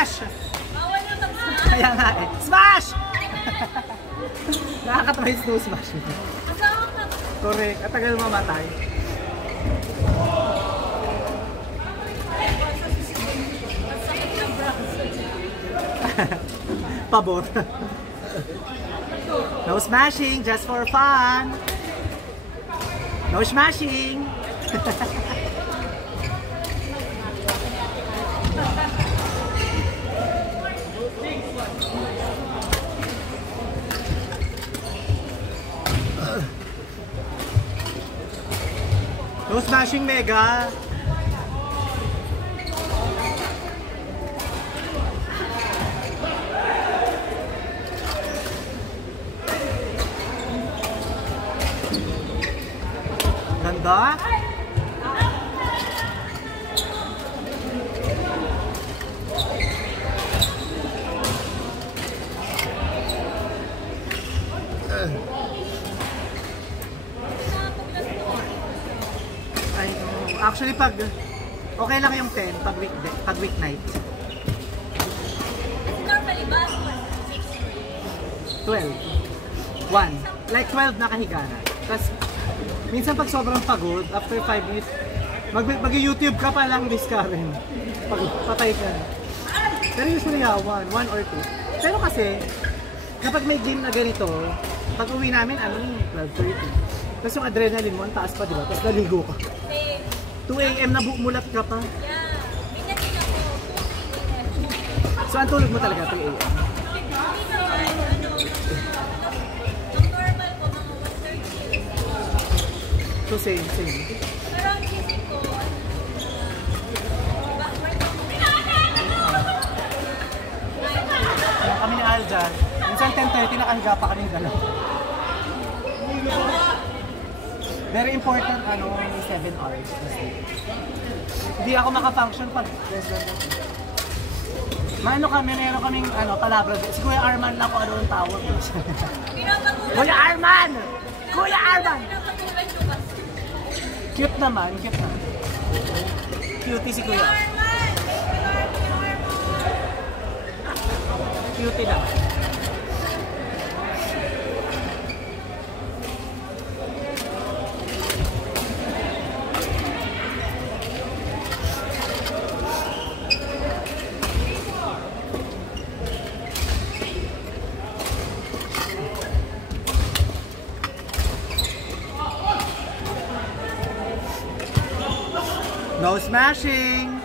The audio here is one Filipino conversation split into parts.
Smash! Kaya nga eh. Smash! Nakakatawa yung snow smash. Correct. At tagal mamatay. Pabor. No smashing, just for fun. No smashing. No smashing, Mega. Ganda. Actually, pag okay lang yung 10 pag weeknight. Normally ba? 12. 1. Like 12 nakahiga na. Tapos, minsan pag sobrang pagod, after 5 minutes, mag-YouTube ka pa lang discaren. Patay ka na. Pero usually, 1 or 2. Pero kasi, kapag may game na ganito, pag uwi namin, 12:30. Tapos yung adrenaline mo, ang taas pa, diba? Tapos naligo ka. 2 AM na mulat ka pa. Yeah. Minsan din ako. 2 AM. So, ang tulog mo talaga, 3 AM? Ang normal ko, mga 1:30. So, same. Pero ang gising ko, kami ni Aljan, minsan 10:30 nakahiga pa kami dalawa. Very important, 7 hours. Hindi ako maka-function pag meron kaming palabra. Si Kuya Arman lang kung ano ang tawag. Kuya Arman! Kuya Arman! Cute naman. Cutie si Kuya. Cutie naman. No smashing!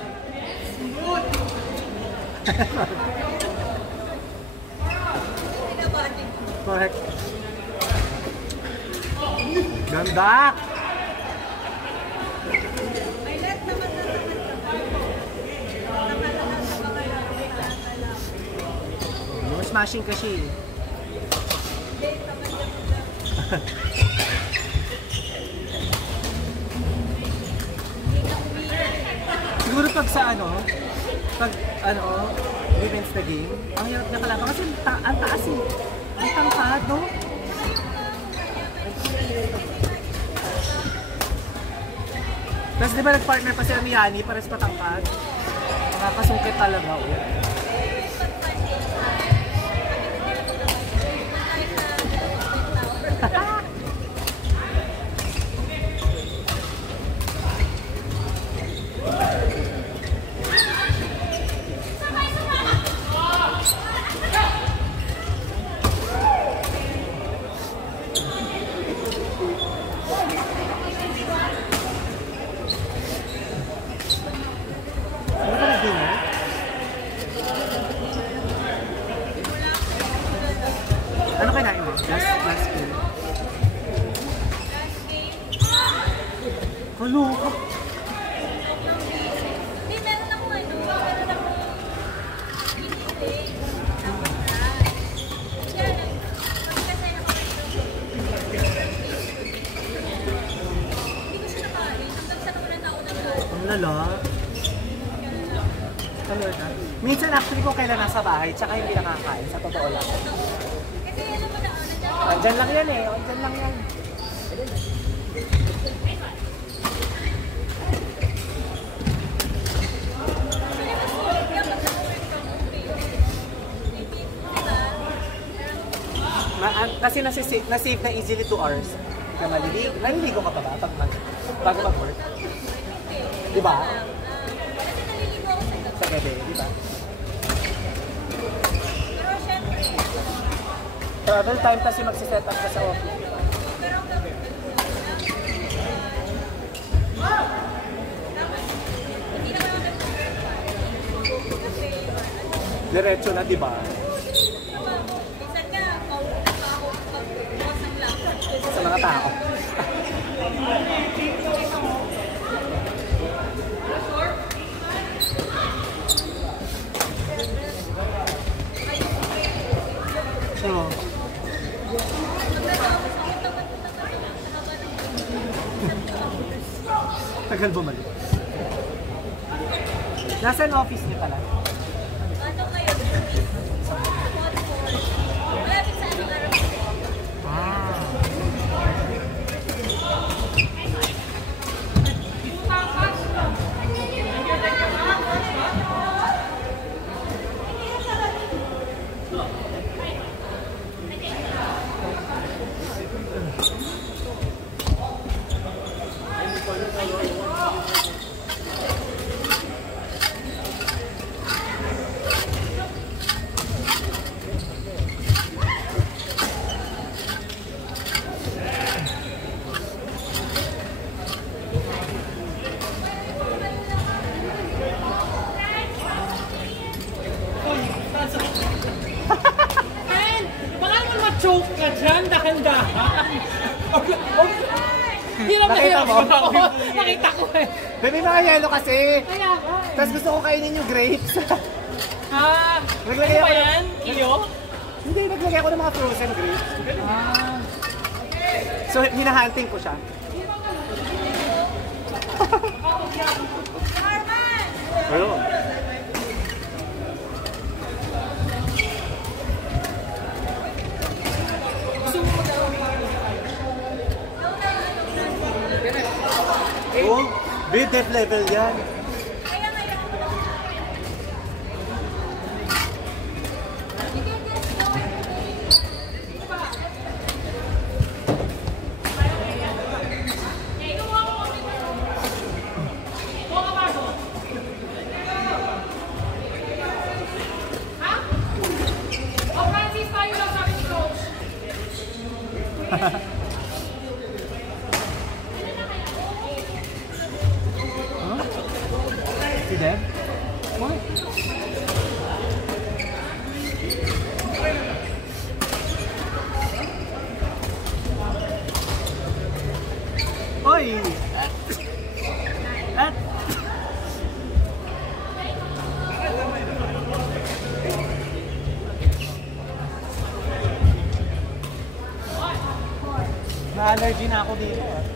Correct. Ganda! No smashing kasi. Siguro pag sa women's na game, ang hirap na kalaban kasi ang taas eh. Ang tangkad, no? Tapos di ba nag-partner pa si Amiani, pares patangkad? Nakakasungkit talaga, oh. Ano kinain mo? Last game. Kaloka. Hindi, meron akong ginilay. Ang lala. Kaloka. Minsan actually kung kailan nasa bahay, tsaka hindi nakakain, sa totoo lang. Kasi alam mo na, Andyan lang yan eh. Andyan lang yan. Kasi nasave na easily 2 hours. Hindi ka maliligo. Naliligo ka pa ba bago mag-work? Di ba? Kasi naliligo ako sa gabi. Sa gabi, di ba? Pero syempre, Travel time kasi magsiset up ka sa office. pero ang gabi, hindi naman ako nag-work. Kasi, Diretso na, di ba? minsan nga, ako pag-boss ng laptop. Sa mga tao. So, tagal bumalik. Nasaan office niya pala? Ano kayo? Malapit sa anong araw. Baka naman ma-choke ka dyan, dahan-dahan. Hindi naman Nakita mo? Oo, nakita ko eh. Baby, mga yelo kasi. Kaya ka eh. Tapos gusto ko kainin yung grapes. Ah, Naglagay ano ako ba yan? Iyo? Hindi, naglagay ako ng mga frozen grapes. Ah. So, hinahunting ko siya. Ayun. Oh, big death level yan. Kaya ngayon, Si Deb? What? Oy! At! Na-allergy na ako dito.